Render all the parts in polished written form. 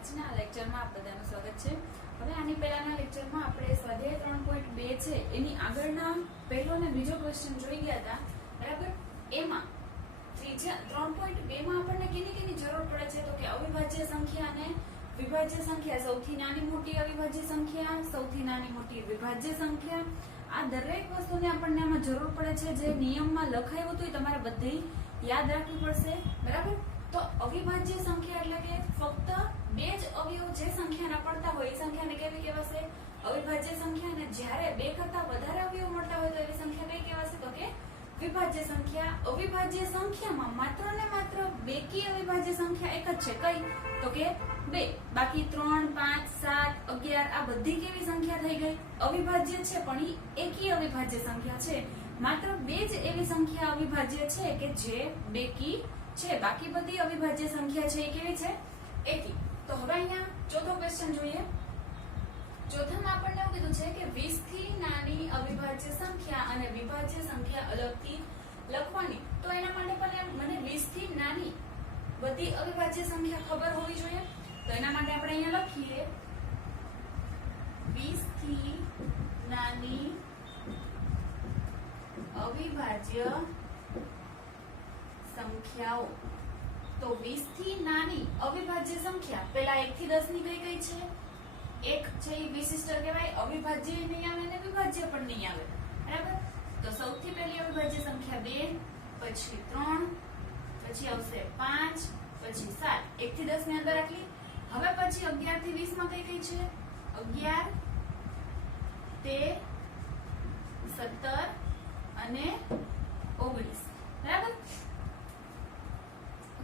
આજના લેક્ચરમાં આપ બધાનું સ્વાગત છે। હવે આની પહેલાના લેક્ચરમાં આપણે સ્વાધ્યાય 3.2 છે એની આગળના પહેલો અને બીજો ક્વેશ્ચન જોઈ ગયા હતા, બરાબર। એમાં ત્રીજા 3.2 માં આપણને કેની જરૂર પડે છે તો કે અવિભાજ્ય સંખ્યા અને વિભાજ્ય સંખ્યા, સૌથી નાની મોટી અવિભાજ્ય સંખ્યા, સૌથી નાની મોટી વિભાજ્ય સંખ્યા, આ દરેક વસ્તુને આપણને આમાં જરૂર પડે છે। જે નિયમમાં લખાયું હતું એ તમારે બધી યાદ રાખવી પડશે, બરાબર। તો અવિભાજ્ય સંખ્યા એટલે કે ફક્ત બે જ અવયવ જે સંખ્યાના પડતા હોય એ સંખ્યાને કેવી કહેવાશે? અવિભાજ્ય સંખ્યા। અને જ્યારે બે કરતા વધારે અવયવ મળતા હોય તો એવી સંખ્યા કઈ કહેવાશે? તો કે વિભાજ્ય સંખ્યા। અવિભાજ્ય સંખ્યામાં માત્ર ને માત્ર બેકી અવિભાજ્ય સંખ્યા એક જ છે, કઈ? તો કે 2। બાકી 3, 5, 7, 11 આ બધી કેવી સંખ્યા થઈ ગઈ? અવિભાજ્ય છે, પણ એ એકી અવિભાજ્ય સંખ્યા છે। માત્ર બે જ એવી સંખ્યા અવિભાજ્ય છે કે જે બેકી છે, બાકી બધી અવિભાજ્ય સંખ્યા છે એ કેવી છે? એકી। તો હવે અહીંયા ચોથો ક્વેશ્ચન જોઈએ। ચોથામાં આપણને એવું કીધું છે કે 20 થી નાની અવિભાજ્ય સંખ્યા અને વિભાજ્ય સંખ્યા અલગથી લખવાની। તો એના માટે પણ મને 20 થી નાની બધી અવિભાજ્ય સંખ્યા ખબર હોવી જોઈએ। તો એના માટે આપણે અહીંયા લખીએ 20 થી નાની અવિભાજ્ય સંખ્યાઓ। તો 20 થી નાની અવિભાજ્ય સંખ્યા પેલા 1 થી 10 ની કઈ છે? 1 છે એ વિશિષ્ટ કહેવાય, અવિભાજ્ય નહીં આવે અને વિભાજ્ય પણ નહીં આવે, બરાબર। તો સૌથી પહેલી અવિભાજ્ય સંખ્યા 2, પછી 3, પછી આવશે 5, પછી 7, 1 થી 10 ની અંદર આટલી। હવે પછી 11 થી 20 માં કઈ છે? 11, 13, 17 અને 19, બરાબર।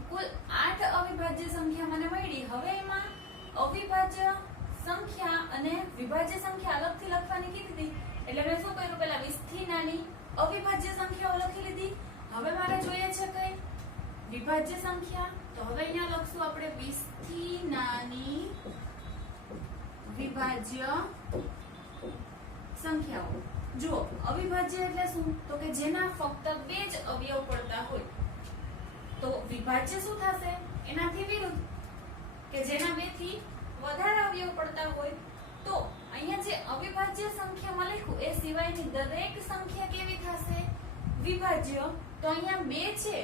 કુલ 8 અવિભાજ્ય સંખ્યા મને મળી। હવે એમાં અવિભાજ્ય સંખ્યા અને વિભાજ્ય સંખ્યા અલગથી લખવાની કીધી, એટલે મેં શું કર્યું? પહેલા 20 થી નાની અવિભાજ્ય સંખ્યાઓ લખી લીધી। હવે મારે જોઈએ છે કઈ? વિભાજ્ય સંખ્યા। તો હવે અહીંયા લખશું આપણે 20 થી નાની વિભાજ્ય સંખ્યાઓ। જુઓ, અવિભાજ્ય એટલે શું? તો કે જેના ફક્ત બે જ અવયવ પડતા હોય। તો વિભાજ્ય શું થશે? એનાથી વિરુદ્ધ, કે જેના બે થી વધારે અવયવ પડતા હોય। તો અહીંયા જે અવિભાજ્ય સંખ્યામાં લખ્યું એ સિવાયની દરેક સંખ્યા કેવી થશે? વિભાજ્ય। તો અહીંયા 2 છે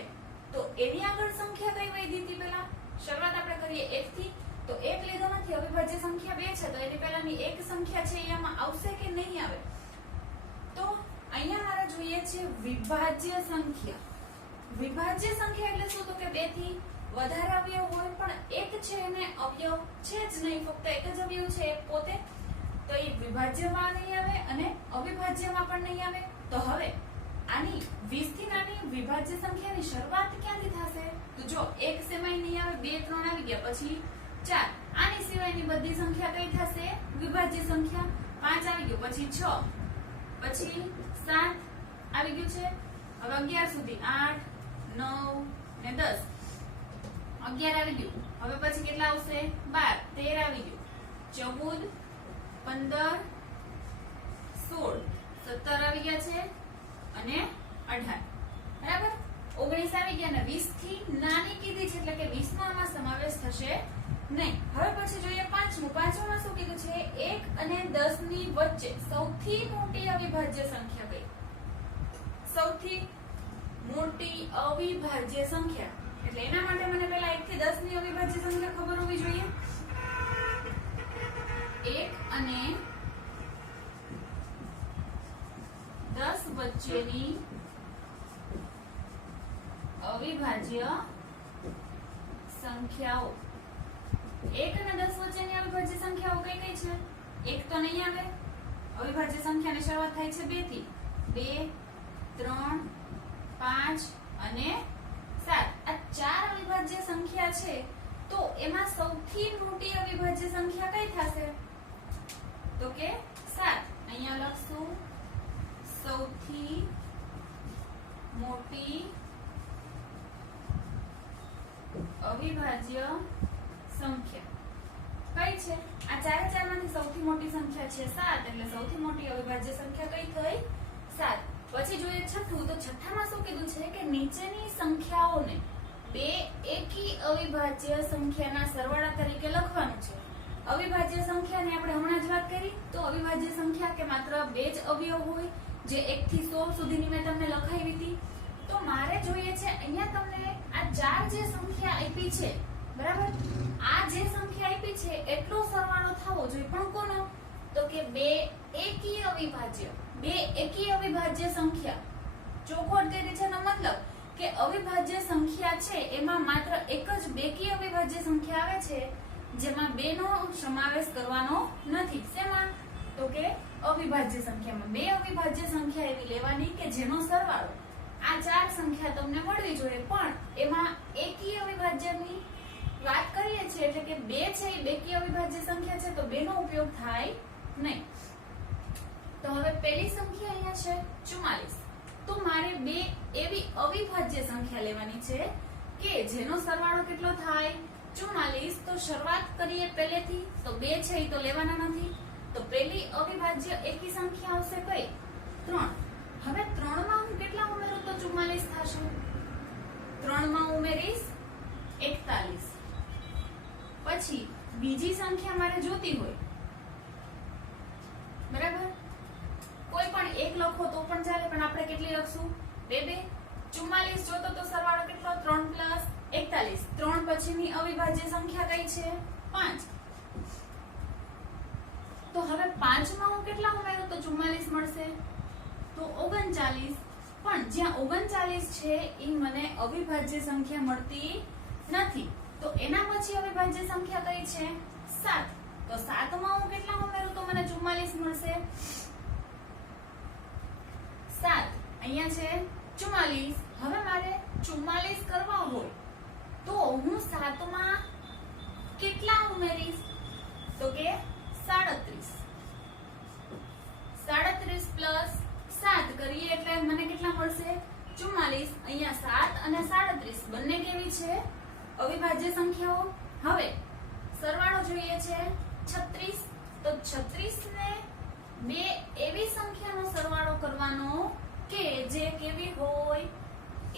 તો એની આગળ સંખ્યા કઈ વધી હતી? પેલા શરૂઆત આપણે કરીએ 1 થી, તો 1 લીધો નથી, અવિભાજ્ય સંખ્યા 2 છે તો એની પહેલાની એક સંખ્યા છે એમાં આવશે કે નહીં આવે? તો અહીંયા મારે જોઈએ છે વિભાજ્ય સંખ્યા। વિભાજ્ય સંખ્યા એટલે શું? તો કે 2 થી વધારે અવયવ હોય પણ એક છે એને અવયવ છે જ નહીં, ફક્ત એક જ અવયવ છે એ પોતે, તો એ વિભાજ્યમાં નહીં આવે અને અવિભાજ્યમાં પણ નહીં આવે। તો હવે આની 20 થી નાની વિભાજ્ય સંખ્યાની શરૂઆત ક્યાંથી થશે? તો જો એક સિવાય નહીં આવે, 2, 3 આવી ગયા, પછી 4, આની સિવાયની બધી સંખ્યા કઈ થશે? વિભાજ્ય સંખ્યા। 5 આવી ગયો, પછી 6, પછી 7 આવી ગયું છે, હવે 11 સુધી 8, 9 ને 10, 11 આવી ગયું। હવે પછી કેટલા આવશે? 12, 13 આવી ગયું, 14, 15, 16, 17 આવી ગયા છે અને 18, બરાબર। 19 આવી ગયા અને 20 થી નાની કીધી છે એટલે કે 20 નો આમાં સમાવેશ થશે નહીં। હવે પછી જોઈએ પાંચમું માં શું કીધું છે? 1 અને 10 ની વચ્ચે સૌથી મોટી અવિભાજ્ય સંખ્યા કઈ? સૌથી મોટી અવિભાજ્ય સંખ્યા એટલે એના માટે મને પહેલા 1 થી 10 ની અવિભાજ્ય સંખ્યા ખબર હોવી જોઈએ। 1 અને 10 વચ્ચેની અવિભાજ્ય સંખ્યાઓ। 1 અને 10 વચ્ચેની અવિભાજ્ય સંખ્યાઓ કઈ કઈ છે? 1 તો નહીં આવે, અવિભાજ્ય સંખ્યાની શરૂઆત થાય છે 2 થી, 2, 3, 5 અને 7, આ 4 અવિભાજ્ય સંખ્યા છે। તો એમાં સૌથી મોટી અવિભાજ્ય સંખ્યા કઈ થશે? તો કે 7। અહીંયા લખશું સૌથી મોટી અવિભાજ્ય સંખ્યા કઈ છે? આ ચારે ચારમાંથી સૌથી મોટી સંખ્યા છે 7, એટલે સૌથી મોટી અવિભાજ્ય સંખ્યા કઈ થઈ? 7। પછી જોઈએ છઠ્ઠું, તો છઠ્ઠામાં શું કીધું છે કે નીચેની સંખ્યાઓને બે એકી અવિભાજ્ય સંખ્યાના સરવાળા તરીકે લખવાનું છે. અવિભાજ્ય સંખ્યાની આપણે હમણાં જ વાત કરી. તો અવિભાજ્ય સંખ્યા કે માત્ર બે જ અવયવ હોય, જે 1 થી 100 સુધીની મેં તમને લખાવી હતી. તો મારે જોઈએ છે અહીંયા તમને આ ચાર જે સંખ્યા આપી છે, બરાબર, આ જે સંખ્યા આપી છે એટલો સરવાળો થવો જોઈએ. પણ કોનો? તો કે બે એકી અવિભાજ્ય સંખ્યા. ચોખવટ કરી છે એનો મતલબ કે અવિભાજ્ય સંખ્યા છે એમાં માત્ર એક જ બેકી અવિભાજ્ય સંખ્યા આવે છે, જેમાં બે નો સમાવેશ કરવાનો નથી. શેમાં? તો કે અવિભાજ્ય સંખ્યામાં. બે અવિભાજ્ય સંખ્યા એવી લેવાની કે જેનો સરવાળો આ ચાર સંખ્યા તમને મળવી જોઈએ, પણ એમાં એકી અવિભાજ્યની વાત કરીએ છીએ એટલે કે બે છે એ બેકી અવિભાજ્ય સંખ્યા છે, તો બે નો ઉપયોગ થાય નહીં. તો હવે પહેલી સંખ્યા અહીંયા છે 44. તો મારે બે એવી અવિભાજ્ય સંખ્યા લેવાની છે કે જેનો સરવાળો કેટલો થાય 44. તો શરૂઆત કરીએ પહેલેથી. તો બે છે એ તો લેવાના નથી. તો પહેલી અવિભાજ્ય એકી સંખ્યા આવશે કઈ? 3. હવે 3 માં હું કેટલા ઉમેરું તો 44 થશે? 3 માં ઉમેરીશ 41. પછી બીજી સંખ્યા મારે જોતી હોય, બરાબર, કોઈ પણ એક લખો તો પણ ચાલે, પણ આપણે કેટલી લખશું? 2 44 જોતો તો સરવાળો કેટલો? 3 + 41. 3 પછીની અવિભાજ્ય સંખ્યા કઈ છે? 5. તો હવે 5 માં હું કેટલા ઉમેરું તો 44 મળશે? તો 39. પણ જ્યાં 39 છે એ મને અવિભાજ્ય સંખ્યા મળતી નથી. તો એના પછી અવિભાજ્ય સંખ્યા કઈ છે? 7. તો 7 માં હું કેટલા ઉમેરું તો મને 44 મળશે? 7. અહીંયા છે 44. હવે મારે 44 કરવા હોય તો હું 7 માં કેટલા ઉમેરીશ? તો કે 37. 37 + 7 કરીએ એટલે મને કેટલા મળશે? 44. અહીંયા 7 અને 37 બંને કેવી છે? અવિભાજ્ય સંખ્યાઓ. હવે સરવાળો જોઈએ છે 36. તો 36 ને બે એવી સંખ્યાનો સરવાળો કરવાનો કે જે કેવી હોય?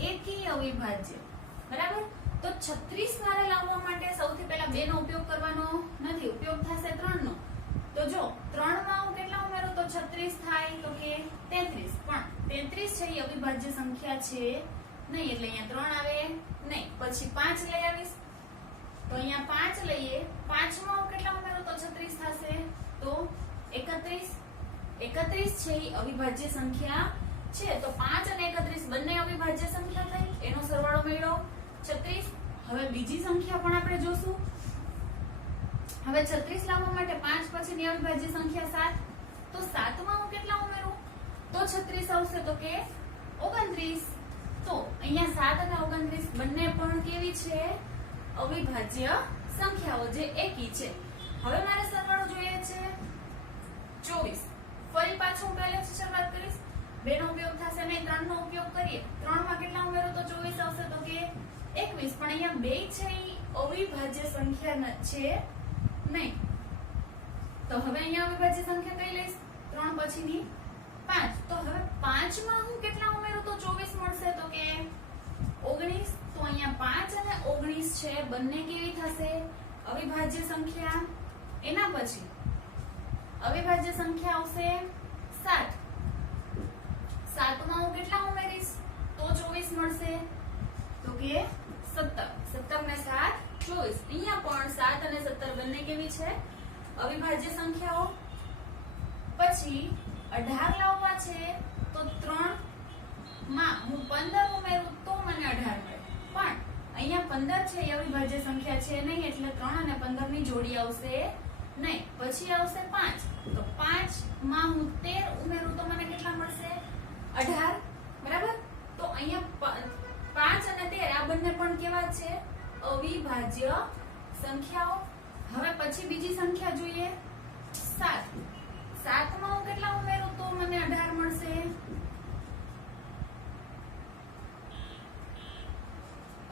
એકી અવિભાજ્ય, બરાબર. તો 36 મારે લાવવા માટે સૌથી પહેલા 2 નો ઉપયોગ કરવાનો નથી, ઉપયોગ થશે 3 નો. તો જો 3 માં હું કેટલા ઉમેરું તો 36 થાય? તો કે 33. પણ 33 છે એ અવિભાજ્ય સંખ્યા છે નહીં, એટલે અહીંયા 3 આવે નહીં. પછી 5 લઈ આવીશ. તો અહીંયા 5 લઈએ. 5 માં હું કેટલા ઉમેરું તો 36 થશે? તો 31. 31 છે એ અવિભાજ્ય સંખ્યા છે. તો 5 અને 31 બંને અવિભાજ્ય સંખ્યા થઈ, એનો સરવાળો મળ્યો 36. હવે બીજી સંખ્યા પણ આપણે જોશું. હવે 36 લાવવા માટે 5 પછીની અવિભાજ્ય સંખ્યા 7. તો 7 માં હું કેટલા ઉમેરું તો 36 આવશે? તો કે 29. તો અહીંયા 7 અને 29 બંને પણ કેવી છે? અવિભાજ્ય સંખ્યાઓ, જે એકી છે. હવે મારે સરવાળો જોઈએ છે 24. ફરી પાછું હું પહેલેથી શરૂઆત કરીશ. 2 નો ઉપયોગ થશે નહીં, 3 નો ઉપયોગ કરીએ. 3 માં કેટલા ઉમેરો તો 24 આવશે? તો કે 21. પણ અહીંયા 2 છે એ અવિભાજ્ય સંખ્યા છે નહીં. તો હવે અહીંયા અવિભાજ્ય સંખ્યા કઈ લઈશ? 3 પછીની 5. તો હવે 5 માં હું કેટલા ઉમેરું તો 24 મળશે? તો કે 19. તો અહીંયા 5 અને 19 છે બંને કેવી થશે? અવિભાજ્ય સંખ્યા. એના પછી અવિભાજ્ય સંખ્યા આવશે 7. 7 માં હું કેટલા ઉમેરીશ તો 24 મળશે? તો કે 17. 17 ને 7 24. અહીંયા પણ 7 અને 17 બંને કેવી છે? અવિભાજ્ય સંખ્યાઓ. પછી 18 લાવવા છે તો 3 માં હું 15 ઉમેરું તો મને 18 મળે. પણ અહીંયા 15 છે એ અવિભાજ્ય સંખ્યા છે નહીં, એટલે 3 અને 15 ની જોડી આવશે નહીં. પછી આવશે 5. તો 5 માં હું 13 ઉમેરું તો મને કેટલા મળશે? 18. બરાબર. તો અહીંયા 5 અને 13 આ બંને પણ કેવા છે? અવિભાજ્ય સંખ્યાઓ. હવે પછી બીજી સંખ્યા જોઈએ 7. 7 માં હું કેટલા ઉમેરું તો મને 18 મળશે?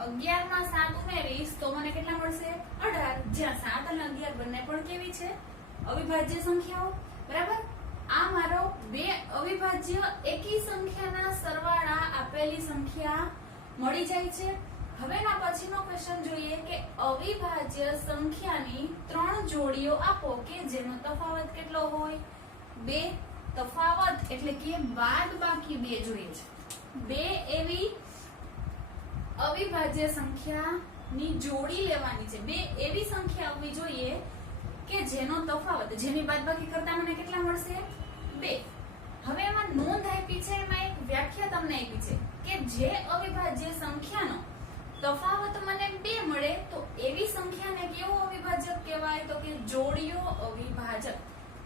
11 માં 7 ઉમેરીશ તો મને કેટલા મળશે? 18. જ્યાં 7 અને 11 બંને પણ કેવી છે? અવિભાજ્ય સંખ્યાઓ. બરાબર. આ મારો બે અવિભાજ્ય એકી સંખ્યાના સરવાળા આપેલી સંખ્યા મળી જાય છે. હવેના પછીનો ક્વેશ્ચન જોઈએ કે અવિભાજ્ય સંખ્યાની 3 જોડીઓ આપો કે જેનો તફાવત કેટલો હોય 2 તફાવત એટલે કે બાદબાકી 2 જોઈએ છે 2 એવી અવિભાજ્ય સંખ્યાની જોડી લેવાની છે 2 એવી સંખ્યા આવવી જોઈએ કે જેનો તફાવત જેની બાદબાકી કરતા મને કેટલા મળશે 2 હવે એમાં નોંધ આપી છે એમાં એક વ્યાખ્યા તમને આપી છે કે જે અવિભાજ્ય સંખ્યાનો તફાવત મને 2 મળે તો એવી સંખ્યાને કેવો અવિભાજક કહેવાય તો કે જોડીયો અવિભાજક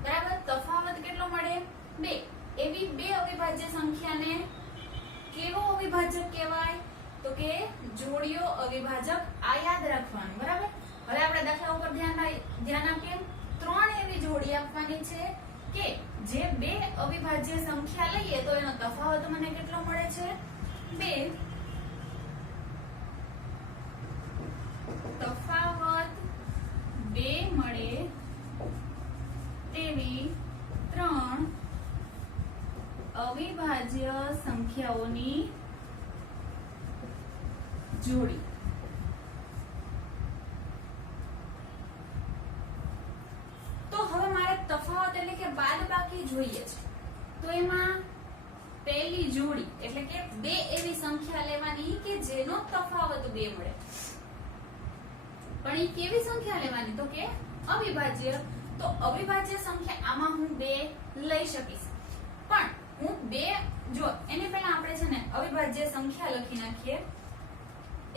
બરાબર તફાવત કેટલો મળે 2 એવી 2 અવિભાજ્ય સંખ્યાને કેવો અવિભાજક કહેવાય તો કે જોડીયો અવિભાજક આ યાદ રાખવાનું બરાબર હવે આપણે દાખલા ઉપર ધ્યાન આપીએ 3 એવી જોડી આપવાની છે કે જે 2 અવિભાજ્ય સંખ્યા લઈએ તો એનો તફાવત મને કેટલો મળે છે 2 તફાવત 2 મળે તેવી 3 અવિભાજ્ય સંખ્યાઓની જોડી તો હવે મારે તફાવત એટલે કે બાદબાકી જોઈએ છે તો એમાં પહેલી જોડી એટલે કે 2 એવી સંખ્યા લેવાની કે જેનો તફાવત 2 મળે પણ એ કેવી સંખ્યા લેવાની તો કે અવિભાજ્ય તો અવિભાજ્ય સંખ્યા આમાં હું 2 લઈ શકીશ પણ હું 2 જો એની પહેલા આપણે છે ને અવિભાજ્ય સંખ્યા લખી નાખીએ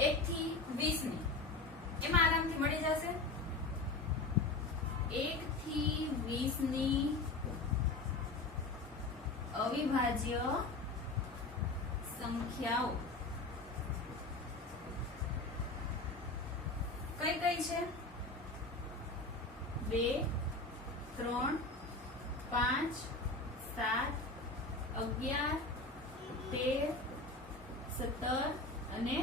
1 થી 20 ની એમાં આરામથી મળી જશે 1 થી 20 ની અવિભાજ્ય સંખ્યાઓ કઈ કઈ છે 2 3 5 7 11 13 17 અને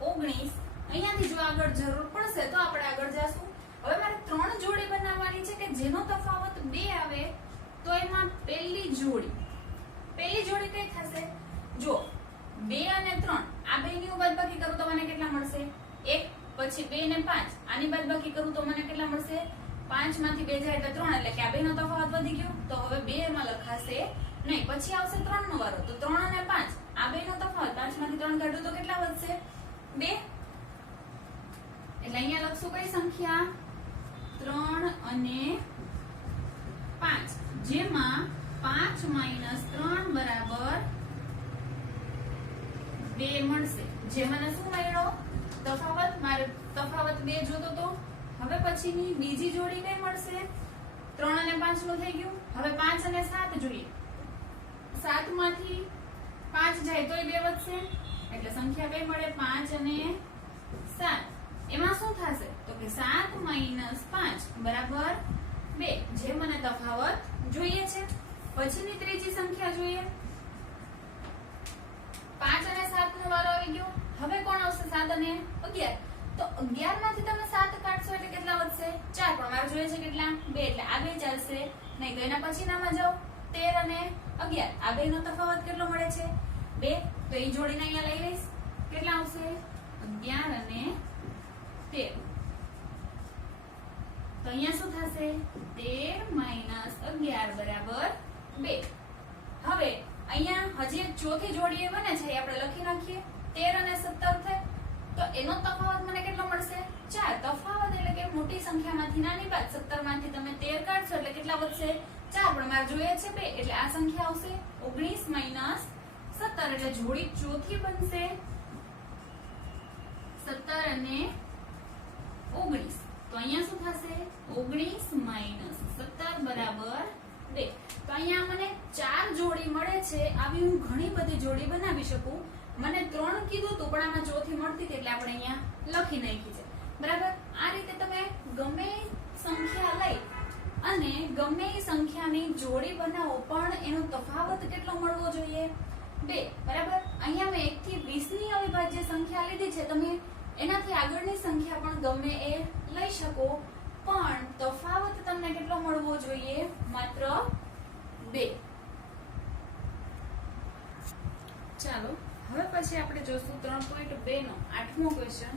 19 અહીંયાથી જો આગળ જરૂર પડશે તો આપણે આગળ જાશું હવે મારે 3 જોડી બનાવવાની છે કે જેનો તફાવત 2 આવે તો એમાં પહેલી જોડી કઈ થશે જો 2 અને 3 આ બેની બાદબાકી કરું તો મને કેટલા મળશે 1 પછી 2 ને 5 આની બાદબાકી કરું તો મને કેટલા મળશે 5 માંથી 2 જાય એટલે 3 એટલે કે આ બેનો તફાવત વધી ગયો તો હવે 2 માં લખાશે નહીં પછી આવશે 3 નો વારો તો 3 અને 5 આ બેનો તફાવત 5 માંથી 3 કાઢું તો કેટલા વધશે 2 એટલે અહીંયા લખશું કઈ સંખ્યા 3 અને 5 જેમાં 5 માઈનસ 3 બરાબર 2 મળશે જે મને શું મળ્યો તફાવત મારે તફાવત 2 જોતો તો હવે પછીની બીજી જોડી કઈ મળશે 3 અને 5 નું થઈ ગયું હવે 5 અને 7 જોઈએ 7 માંથી 5 જાય તોય 2 વધશે એટલે સંખ્યા કઈ મળે 5 અને 7 એમાં શું થશે તો કે 7 માઈનસ 5 બરાબર 2 જે મને તફાવત જોઈએ છે પછીની ત્રીજી સંખ્યા જોઈએ 5 અને 7 નો વારો આવી ગયો હવે કોણ આવશે 7 અને 11 તો 11 માંથી તમે 7 કાઢશો એટલે કેટલા વધશે 4 પણ મારે જોઈએ છે કેટલા 2 એટલે આ બે ચાલશે નહીં તો એના પછીનામાં જાઓ 13 અને 11 આ બેનો તફાવત કેટલો મળે છે 2 તો એ જોડીને અહીંયા લઈ લઈશ કેટલા આવશે 11 અને 13 તો અહીંયા શું થશે 13 માઈનસ 11 બરાબર 2 હવે અહીંયા હજી એક ચોથી જોડી એ બને છે એ આપણે લખી નાખીએ 13 અને 17 થાય તો એનો તફાવત મને કેટલો મળશે 4 તફાવત એટલે કે મોટી સંખ્યામાંથી નાની બાદ 17 માંથી તમે 13 કાઢશો એટલે કેટલા વધશે 4 પણ મારે જોઈએ છે 2 એટલે આ સંખ્યા આવશે 19 માઈનસ 17 એટલે જોડી ચોથી બનશે 17 અને 19 તો અહીંયા શું થશે 19 માઈનસ 17 બરાબર 2 તો અહીંયા મને 4 જોડી મળે છે આવી હું ઘણી બધી જોડી બનાવી શકું મને 3 કીધું તો પણ આમાં ચોથી મળતી હતી એટલે આપણે અહીંયા લખી નાખી છે બરાબર આ રીતે તમે ગમે સંખ્યા લઈ અને ગમે એ સંખ્યાની જોડી બનાવો પણ એનો તફાવત કેટલો મળવો જોઈએ 2 બરાબર અહીંયા મેં 1 થી 20 ની અવિભાજ્ય સંખ્યા લીધી છે તમે એનાથી આગળની સંખ્યા પણ ગમે એ લઈ શકો પણ તફાવત તમને કેટલો મળવો જોઈએ માત્ર 2 ચાલો હવે પછી આપણે જોશું 3.2 નો 8મો ક્વેશ્ચન.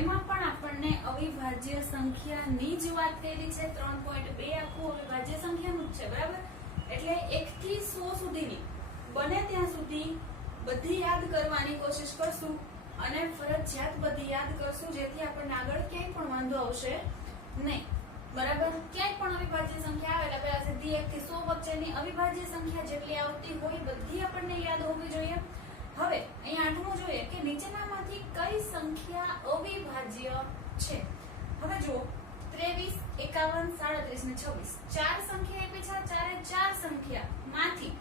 એમાં પણ આપણને અવિભાજ્ય સંખ્યાની જ વાત કરી છે. 3.2 આખું અવિભાજ્ય સંખ્યાનું જ છે, બરાબર? એટલે 1 થી 100 સુધીની બને ત્યાં સુધી બધી યાદ કરવાની કોશિશ કરશું અને ફરજિયાત બધી યાદ કરશું, જેથી આપણને આગળ ક્યાંય પણ વાંધો આવશે નહીં, બરાબર? ક્યાંય પણ અવિભાજ્ય સંખ્યા આવે એટલે પહેલા સીધી 1 થી 100 વચ્ચેની અવિભાજ્ય સંખ્યા જેટલી આવતી હોય બધી આપણને યાદ હોવી જોઈએ. હવે અહીંયા 8મું જોઈએ કે નીચેનામાંથી કઈ સંખ્યા અવિભાજ્ય છે. હવે જુઓ 23, 51, 37 ને 26 ચાર સંખ્યા આપી છે. ચારે ચાર સંખ્યામાંથી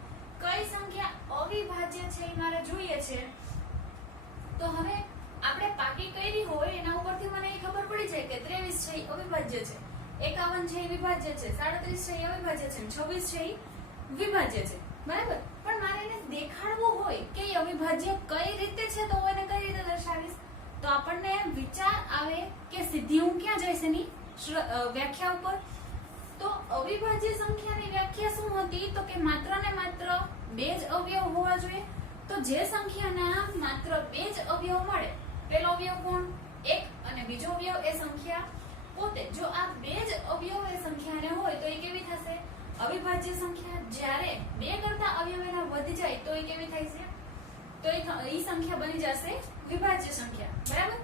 કઈ સંખ્યા અવિભાજ્ય છે એ મારે જોઈએ છે. તો હવે આપણે પાકી કરી હોય એના ઉપરથી મને એ ખબર પડી જાય કે 23 છે એ અવિભાજ્ય છે, 51 છે એ વિભાજ્ય છે, 37 છે એ અવિભાજ્ય છે, 26 છે એ વિભાજ્ય છે, બરાબર? પણ મારે એને દેખાડવું હોય કે એ અવિભાજ્ય કઈ રીતે છે તો હું એને કઈ રીતે દર્શાવીશ? તો આપણને વિચાર આવે કે સીધી હું ક્યાં જઈશ એની વ્યાખ્યા ઉપર. તો અવિભાજ્ય સંખ્યાની વ્યાખ્યા શું હતી? તો કે માત્ર ને માત્ર બે જ અવયવ હોવા જોઈએ. તો જે સંખ્યાના માત્ર બે જ અવયવ મળે, પહેલો અવયવ કોણ? 1 અને બીજો અવયવ એ સંખ્યા પોતે. જો આ બે જ અવયવ એ સંખ્યાને હોય તો એ કેવી થશે? અવિભાજ્ય સંખ્યા. જ્યારે બે કરતા અવયવ એના વધી જાય તો એ કેવી થાય છે? તો એ સંખ્યા બની જશે વિભાજ્ય સંખ્યા, બરાબર?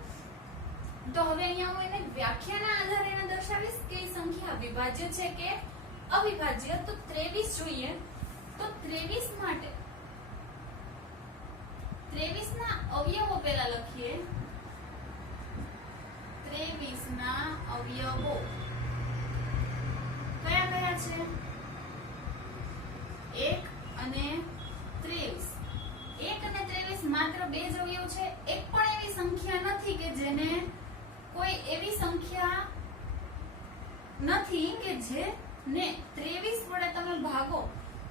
તો હવે અહીંયા હું એને વ્યાખ્યાના આધારે એને દર્શાવીશ કે સંખ્યા વિભાજ્ય છે કે અવિભાજ્ય. તો 23 જોઈએ. તો 23 માટે 23 ના અવયવો પહેલા લખીએ. 23 ના અવયવો કયા કયા છે? 1 અને 23. 1 અને 23 માત્ર બે જ અવયવ છે. એક પણ એવી સંખ્યા નથી કે જેને કોઈ એવી સંખ્યા નથી કે જેને 23 વડે તમે ભાગો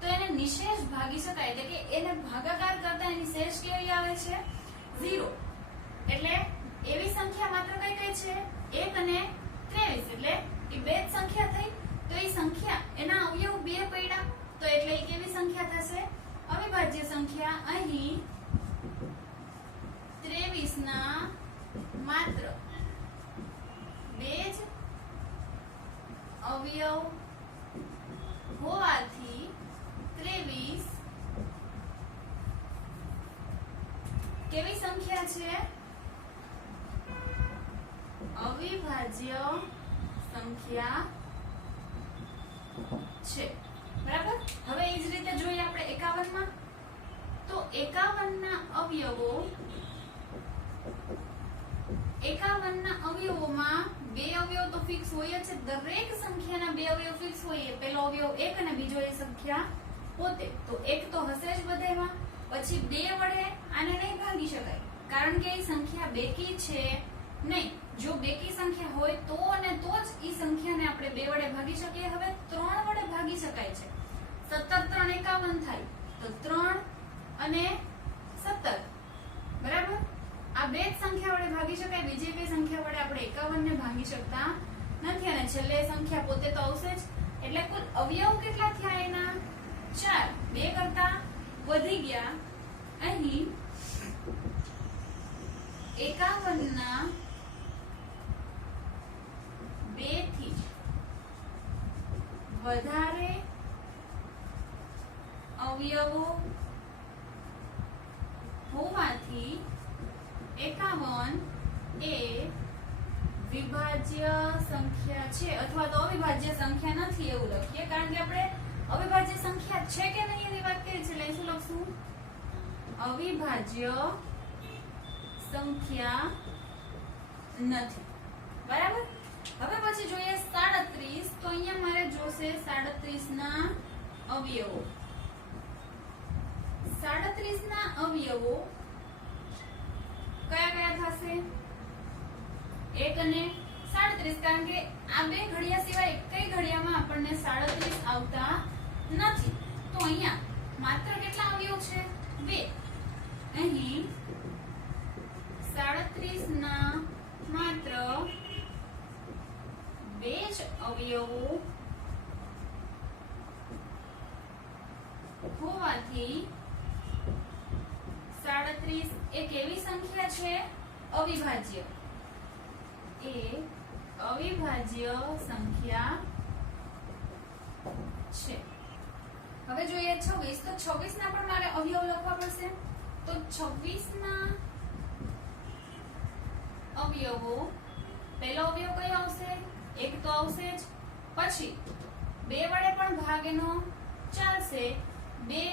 તો એને નિશેષ ભાગી શકાય, એટલે કે એને ભાગાકાર કરતા એની શેષ કેવી આવે છે? 0. એટલે એવી સંખ્યા માત્ર કઈ કઈ છે? 1 અને 23. એટલે એ બે જ સંખ્યા થઈ. તો એ સંખ્યા એના અવયવ બે પડ્યા તો એટલે એ કેવી સંખ્યા થશે? અવિભાજ્ય સંખ્યા. અહીં 23 ના માત્ર બે જ અવયવ હોવાથી 23 કેવી સંખ્યા છે? અવિભાજ્ય સંખ્યા છે, બરાબર? હવે એ જ રીતે જોઈએ આપણે 51 માં. તો 51 ના અવયવો 51 ના અવયવોમાં બે અવયવ તો ફિક્સ હોય છે. દરેક સંખ્યાના બે અવયવ ફિક્સ હોય. પહેલો અવયવ 1 અને બીજો એ સંખ્યા પોતે. તો 1 તો હશે જ બધામાં. પછી 2 વડે આને નહીં ભાગી શકાય કારણ કે એ સંખ્યા બેકી છે નહીં. જો બેકી સંખ્યા હોય તો અને તો જ એ સંખ્યાને આપણે 2 વડે ભાગી શકીએ. હવે 3 વડે ભાગી શકાય છે. 17 3 51 થાય તો 3 અને 17, બરાબર? આ બે જ સંખ્યા વડે ભાગી શકાય. બીજી કઈ સંખ્યા વડે આપણે 51 ને ભાગી શકતા નથી. અને છેલ્લે સંખ્યા પોતે તો આવશે જ. એટલે કુલ અવયવ કેટલા થયા એના? 4. બે કરતા વધી ગયા. અહીં 51 ના 2 થી વધારે અવયવો હોવાથી 51 એ વિભાજ્ય સંખ્યા છે અથવા તો અવિભાજ્ય સંખ્યા નથી એવું લખીએ. કારણ કે આપણે અવિભાજ્ય સંખ્યા છે કે નહીં એની વાત કરી છે. એટલે શું લખશું? અવિભાજ્ય સંખ્યા નથી, બરાબર? હવે પછી જોઈએ 37. તો અહીંયા મારે જોશે 37 ના અવયવો. 37 ના અવયવો કયા કયા થશે? 1 અને 37. કારણ કે આ બે ઘડિયા સિવાય કઈ ઘડિયામાં આપણને 37 આવતા નથી. તો અહીંયા માત્ર કેટલા અવયવ છે? 2. અહીં 37 ના માત્ર 2 જ અવયવો હોવાથી 37 32 એ કેવી સંખ્યા છે? અવિભાજ્ય. એ અવિભાજ્ય સંખ્યા છે. હવે જોઈએ 26. તો 26 ના પણ મારે અવયવ લખવા પડશે. તો 26 ના અવયવો, પહેલો અવયવ કયો આવશે? 1 તો આવશે જ. પછી 2 વડે પણ ભાગ એનો ચાલશે. 2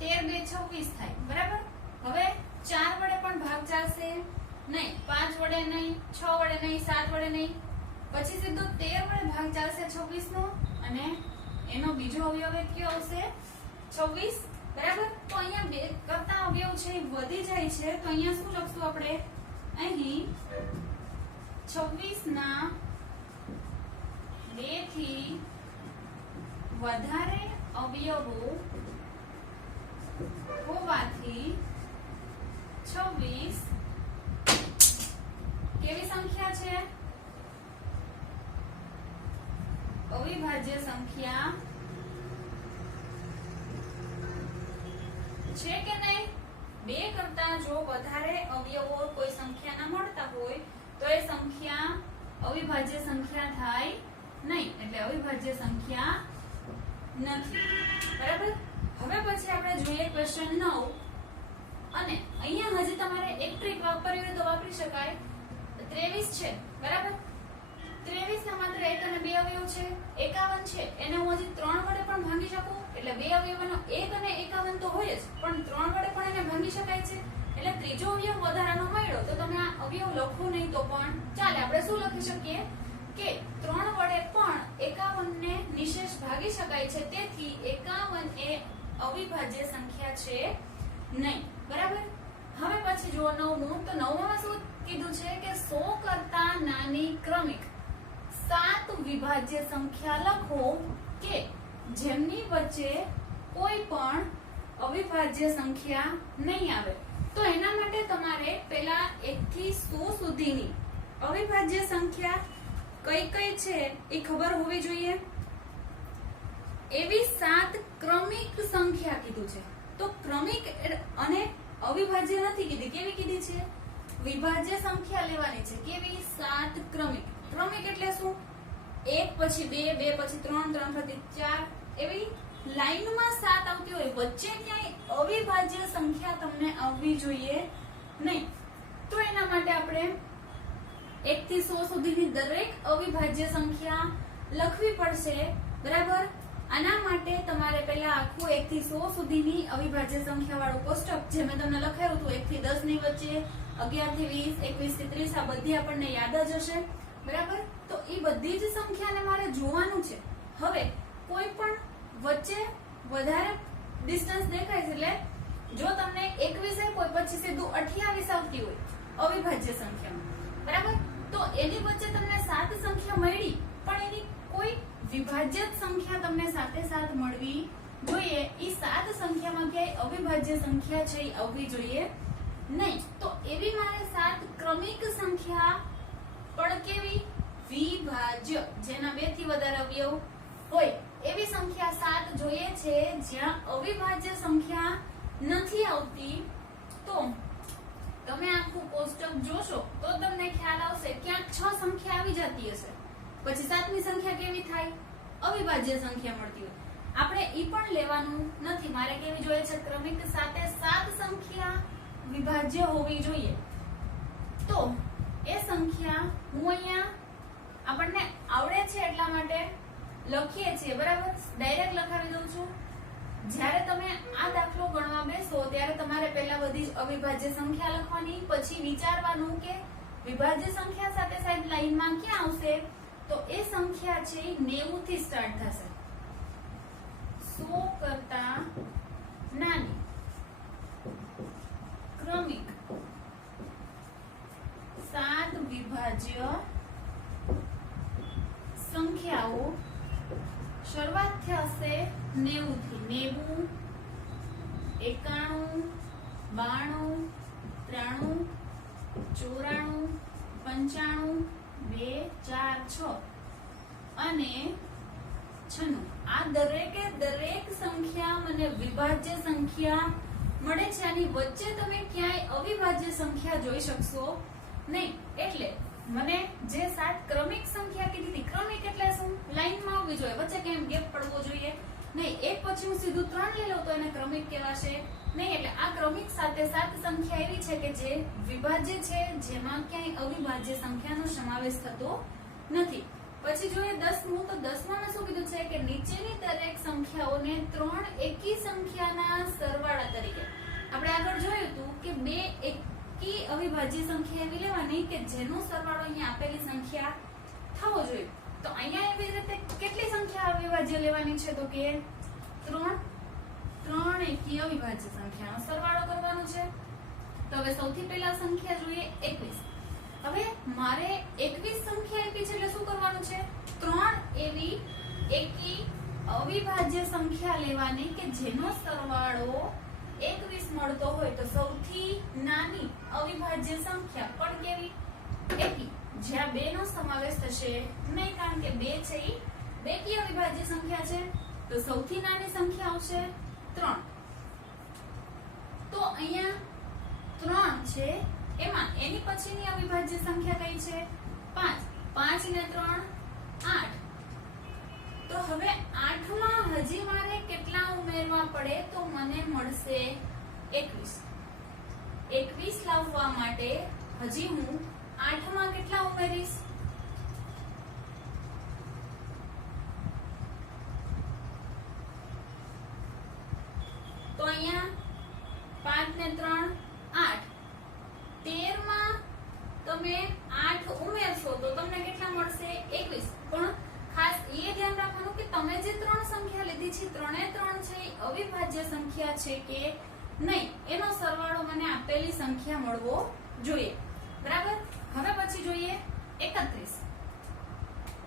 13 2 26 થાય, બરાબર. હવે 4 વડે પણ ભાગ ચાલશે નહીં, 5 વડે નહીં, 6 વડે નહીં, 7 વડે નહીં. પછી સીધો 13 વડે ભાગ ચાલશે 26 નો, અને એનો બીજો અવયવ કયો આવશે? 26, બરાબર. તો અહીંયા 2 કરતા અવયવ છે એ વધી જાય છે. તો અહીંયા શું લખશું આપણે? અહીં 26 ના 2 થી વધારે અવયવો હોવાથી 26 કેવી સંખ્યા છે? અવિભાજ્ય સંખ્યા છે કે નહીં? 2 કરતા જો વધારે અવયવો કોઈ સંખ્યાના મળતા હોય તો એ સંખ્યા અવિભાજ્ય સંખ્યા થાય નહીં, એટલે અવિભાજ્ય સંખ્યા નથી, બરાબર. હવે પછી આપણે જોઈએ ક્વેશ્ચન 9. અને અહીંયા હજી તમારે એક ટ્રીક વાપરવી હોય તો વાપરી શકાય. 23 છે, બરાબર. 23 ના માત્ર 1 અને 2 અવયવ છે. 51 છે, એને હું હજી 3 વડે પણ ભાંગી શકું. એટલે 2 અવયવનો 1 અને 51 તો હોય જ, પણ 3 વડે પણ એને ભાંગી શકાય છે. એટલે ત્રીજો અવયવ વધારાનો મળ્યો તો તમે આ અવયવ લખો નહીં તો પણ ચાલે. આપણે શું લખી શકીએ કે 3 વડે પણ 51 ને નિશેષ ભાગી શકાય છે. તેથી 51 એ અવિભાજ્ય સંખ્યા છે નહીં, બરાબર. હવે પછી જો 9મું. તો 9માં શું કીધું છે કે 100 કરતા નાની ક્રમિક 7 વિભાજ્ય સંખ્યા લખો કે જેમની વચ્ચે કોઈ પણ અવિભાજ્ય સંખ્યા નહીં આવે. તો એના માટે તમારે પહેલા 1 થી 100 સુધીની અવિભાજ્ય સંખ્યા કઈ કઈ છે એ ખબર હોવી જોઈએ. એવી 7 ક્રમિક સંખ્યા કીધું છે. તો ક્રમિક અને અવિભાજ્ય નથી કીધી. કેવી કીધી છે? વિભાજ્ય સંખ્યા લેવાની છે. કેવી? 7 ક્રમિક. ક્રમિક એટલે શું? 1 પછી 2, 2 પછી 3, 3 પછી 4, એવી લાઈનમાં 7 આવતી હોય. વચ્ચે ક્યાંય અવિભાજ્ય સંખ્યા તમને આવવી જોઈએ નહીં. તો એના માટે આપણે 1 થી 100 સુધીની દરેક અવિભાજ્ય સંખ્યા લખવી પડશે, બરાબર. આના માટે તમારે પહેલા આખું 1 થી 100 સુધીની અવિભાજ્ય સંખ્યા વાળું કોષ્ટક જે મેં તમને લખાયું હતું 1 થી 10 ની વચ્ચે, 11 થી 20, 21 થી 30, આ બધી આપણને યાદ જ હશે, બરાબર. તો એ બધી જ સંખ્યાને મારે જોવાનું છે. હવે કોઈ પણ વચ્ચે વધારે ડિસ્ટન્સ દેખાય છે, એટલે જો તમને 21 કોઈ પછી સીધું 28 આવતી હોય અવિભાજ્ય સંખ્યામાં, બરાબર. તો એની વચ્ચે તમને 7 સંખ્યા મળી, પણ એની કોઈ વિભાજ્ય સંખ્યા તમને સાથે સાથ મળવી જોઈએ. એ 7 સંખ્યામાં ક્યાંય અવિભાજ્ય સંખ્યા છે એ આવવી જોઈએ નહીં. તો એવી મારે 7 ક્રમિક સંખ્યા પણ કેવી? વિભાજ્ય, જેના 2 થી વધારે અવયવ હોય એવી સંખ્યા 7 જોઈએ છે. જ્યાં અવિભાજ્ય સંખ્યા નથી આવતી તો તમે આખું કોષ્ટક જોશો તો તમને ખ્યાલ આવશે ક્યાંક 6 સંખ્યા આવી જતી હશે, પછી 7મી સંખ્યા કેવી થાય? અવિભાજ્ય સંખ્યા મળતી હોય. આપણે ઈ પણ લેવાનું નથી. મારે કેવી જોઈએ છે? ક્રમિક સાથે 7 સંખ્યા વિભાજ્ય હોવી જોઈએ. તો એ સંખ્યા હું અહીંયા આપણને આવડે છે એટલા માટે લખીએ છીએ, બરાબર. ડાયરેક્ટ લખાવી દઉં છું. જ્યારે તમે આ દાખલો ગણવા બેસો ત્યારે તમારે પહેલા બધી જ અવિભાજ્ય સંખ્યા લખવાની, પછી વિચારવાનું કે વિભાજ્ય સંખ્યા સાથે સાહેબ લાઈનમાં ક્યાં આવશે? તો એ સંખ્યા છે 90 થી સ્ટાર્ટ થશે. 100 કરતા નાની ક્રમિક 7 વિભાજ્ય સંખ્યાઓ શરૂઆત થશે 90 થી. 90, 91, 92, 93, 94, 95, 2, 4, 6 અને 96. આ દરેકે દરેક સંખ્યા મને વિભાજ્ય સંખ્યા મળે છે આની વચ્ચે તમે ક્યાંય અવિભાજ્ય સંખ્યા જોઈ શકશો નહીં. એટલે મને જે 7 ક્રમિક સંખ્યા કીધી હતી, ક્રમિક એટલે શું? લાઈનમાં આવવી જોઈએ, વચ્ચે કેમ ગેપ પડવો જોઈએ નહીં. એક પછી હું સીધું 3 લઈ લઉં તો એને ક્રમિક કહેવાશે નહીં. એટલે આ ક્રમિક સાથે 7 સંખ્યા એવી છે કે જે વિભાજ્ય છે, જેમાં ક્યાંય અવિભાજ્ય સંખ્યાનો સમાવેશ થતો નથી. પછી જોઈએ 10મું, તો 10માં શું કીધું છે કે નીચેની દરેક સંખ્યાઓને 3 એકી સંખ્યાના સરવાળા તરીકે. આપણે આગળ જોયું હતું કે 2 એકી અવિભાજ્ય સંખ્યા એવી લેવાની કે જેનો સરવાળો અહીંયા આપેલી સંખ્યા થવો જોઈએ. તો અહીંયા એવી રીતે કેટલી સંખ્યા અવિભાજ્ય લેવાની છે? તો કે 3 એકી અવિભાજ્ય સંખ્યાનો સરવાળો કરવાનો છે. તો હવે સૌથી પહેલા સંખ્યા જોઈએ 21. હવે મારે 21 સંખ્યા આપી છે એટલે શું કરવાનું છે? 3 એવી એકી અવિભાજ્ય સંખ્યા લેવાની કે જેનો સરવાળો 21 મળતો હોય. તો સૌથી નાની અવિભાજ્ય સંખ્યા પણ કેવી? એકી, જ્યાં 2 નો સમાવેશ થશે નહીં, કારણ કે 2 છે ઈ બેકી અવિભાજ્ય સંખ્યા છે. તો સૌથી નાની સંખ્યા આવશે 3. તો અહીંયા 3 છે, એમાં એની પછીની અવિભાજ્ય સંખ્યા કઈ છે? 5. 5 ને 3 8. તો હવે 8 માં હજી મારે કેટલા ઉમેરવા પડે? તો મને મળશે 21. 21 લાવવા માટે હજી હું 8 માં કેટલા ઉમેરીશ? તો અહીંયા 5 ને 3 8. 13 માં તમે 8 ઉમેરશો તો તમને કેટલા મળશે? 21. પણ ખાસ એ ધ્યાન રાખવાનું કે તમે જે 3 સંખ્યા લીધી છે, 3 છે એ અવિભાજ્ય સંખ્યા છે કે નહીં, એનો સરવાળો મને આપેલી સંખ્યા મળવો જોઈએ. બરાબર. હવે પછી જોઈએ 31.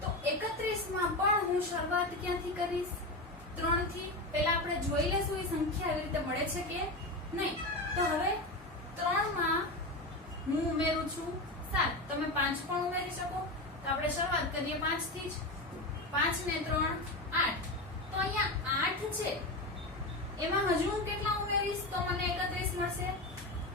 તો 31 માં પણ હું શરૂઆત ક્યાંથી કરીશ? 3 થી. પહેલા આપણે જોઈ લેશું એ સંખ્યા એવી રીતે મળે છે કે નહીં. તો હવે 3 માં હું ઉમેરું છું 7. તમે 5 પણ ઉમેરી શકો. તો આપણે શરૂઆત કરીએ 5 થી જ. 5 ને 3 8. તો અહીંયા 8 છે, એમાં હજુ હું કેટલા ઉમેરીશ? તો મને 31 મળશે.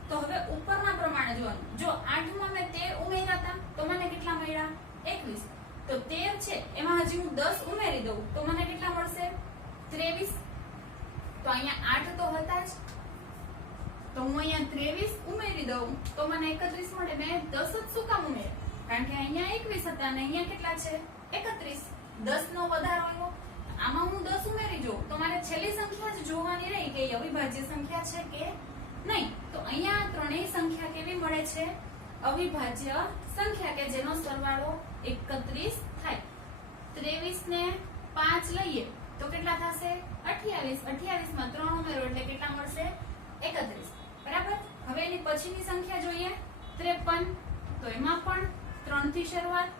તો હવે ઉપરના પ્રમાણે જોવાનું. જો 8 માં મેં 13 ઉમેર્યા હતા તો મને કેટલા મળ્યા? 21. તો 13 છે, એમાં હજી હું 10 ઉમેરી દઉં તો મને કેટલા મળશે? 23. તો અહીંયા 8 તો હતા જ, તો હું અહીંયા 23 ઉમેરી દઉં તો મને 31 મળે. મેં 10 જ શું કામ ઉમેર્યા? કારણ કે અહીંયા 21 હતા અને અહીંયા કેટલા છે? 31. 10 નો વધારો આવ્યો. આમાં હું 10 ઉમેરી જોઉં તો મારે છેલ્લી સંખ્યા જ જોવાની રહી કે અવિભાજ્ય સંખ્યા છે કે નહીં. તો અહીંયા ત્રણેય સંખ્યા કેવી મળે છે? અવિભાજ્ય સંખ્યા કે જેનો સરવાળો 31 થાય. 23 ને 5 લઈએ તો કેટલા થશે? 28. 28 માં 3 ઉમેરો એટલે કેટલા મળશે? 31. બરાબર. હવે એની પછીની સંખ્યા જોઈએ 53. તો એમાં પણ 3 થી શરૂઆત.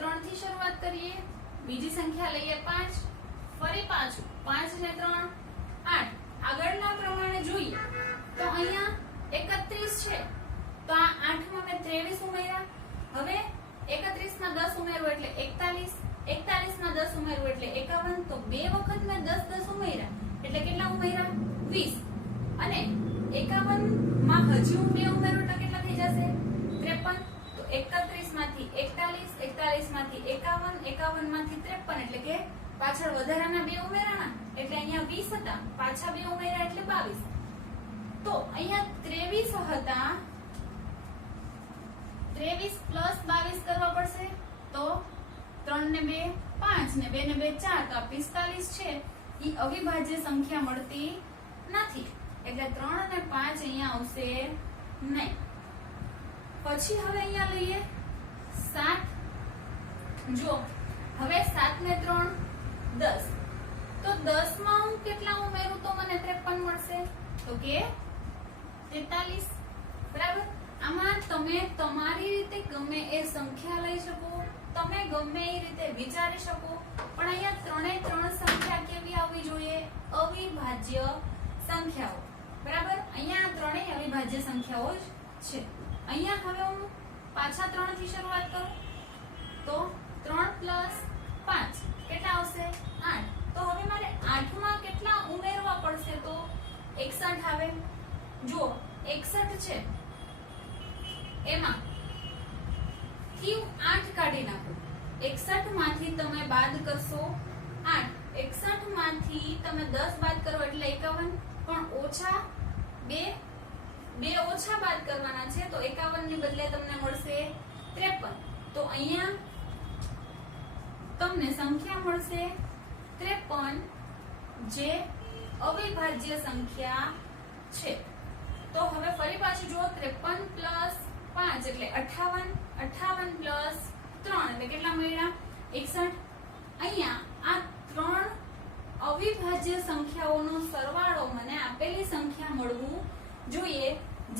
3 થી શરૂઆત કરીએ. બીજી સંખ્યા લઈએ 5. ફરી પાછું 5 ને 3 8. આગળના પ્રમાણે જોઈએ તો અહીંયા 31 છે, તો આ 8 માં મેં 23 ઉમેર્યા. હવે 31 માં 10 ઉમેરો એટલે 41. 41 માં 10 ઉમેરો એટલે 51. તો બે વખત મેં 10 ઉમેર્યા એટલે કેટલા ઉમેર્યા? 20. અને 51 માં હજી હું 2 ઉમેરો એટલે કેટલા થઈ જશે? 53. તો 31 માંથી 41, 41 માંથી 51, 51 માંથી 53 એટલે કે પાછળ વધારાના 2 ઉમેરાના એટલે અહીંયા 20 હતા, પાછા 2 ઉમેર્યા એટલે 22. તો અહીંયા 23 હતા, 23 પ્લસ 22 કરવા પડશે. તો 3 ને 2 5 ને 2 ને 2 4, તો આ 45 છે ઈ અવિભાજ્ય સંખ્યા મળતી નથી. એટલે 3 અને 5 અહીંયા આવશે નહીં. પછી હવે અહીંયા લઈએ 7. જો હવે 7 ને 3 10. તો 10 માં હું કેટલા ઉમેરું તો મને 53 મળશે? તો કે 43. બરાબર. આમાં તમે તમારી રીતે ગમે એ સંખ્યા લઈ શકો, તમે ગમે એ રીતે વિચારી શકો, પણ અહીંયા ત્રણે ત્રણ સંખ્યા કેવી આવવી જોઈએ? અવિભાજ્ય સંખ્યાઓ. બરાબર. અહીંયા ત્રણેય અવિભાજ્ય સંખ્યાઓ જ છે. અહીંયા હવે હું પાછા 3 થી શરૂઆત કરું તો 3 પ્લસ 5 કેટલા આવશે? 8. તો હવે મારે 8 માં કેટલા ઉમેરવા પડશે? તો 61 આવે. જો 61 છે એમાં થી 8 કાઢી નાખો. 61 માંથી તમે બાદ કરશો 8. 61 માંથી તમે 10 બાદ કરો એટલે 51, પણ ઓછા 2 ઓછા બાદ કરવાના છે તો 51 ની બદલે તમને મળશે 53. તો અહીંયા તમને સંખ્યા મળશે 53 જે અવિભાજ્ય સંખ્યા છે. તો હવે ફરી પાછી જુઓ 53 પ્લસ 5 એટલે 58, 58 પ્લસ 3 એટલે કેટલા મળ્યા 61. અહીંયા આ ત્રણ અવિભાજ્ય સંખ્યાઓનો સરવાળો મને આપેલી સંખ્યા મળવું જોઈએ.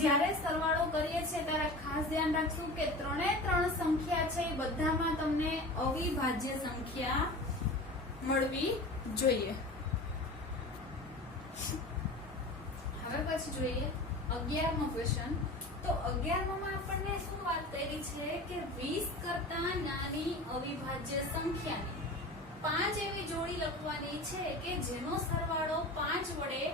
જ્યારે સરવાળો કરીએ છીએ ત્યારે ખાસ ધ્યાન રાખશું કે ત્રણ સંખ્યા છે એ બધામાં તમને અવિભાજ્ય સંખ્યા મળવી જોઈએ. હવે પછી જોઈએ 11મો ક્વેશ્ચન. તો 11માં આપણને શું વાત કરી છે કે 20 કરતા નાની અવિભાજ્ય સંખ્યાની 5 એવી જોડી લખવાની છે કે જેનો સરવાળો 5 વડે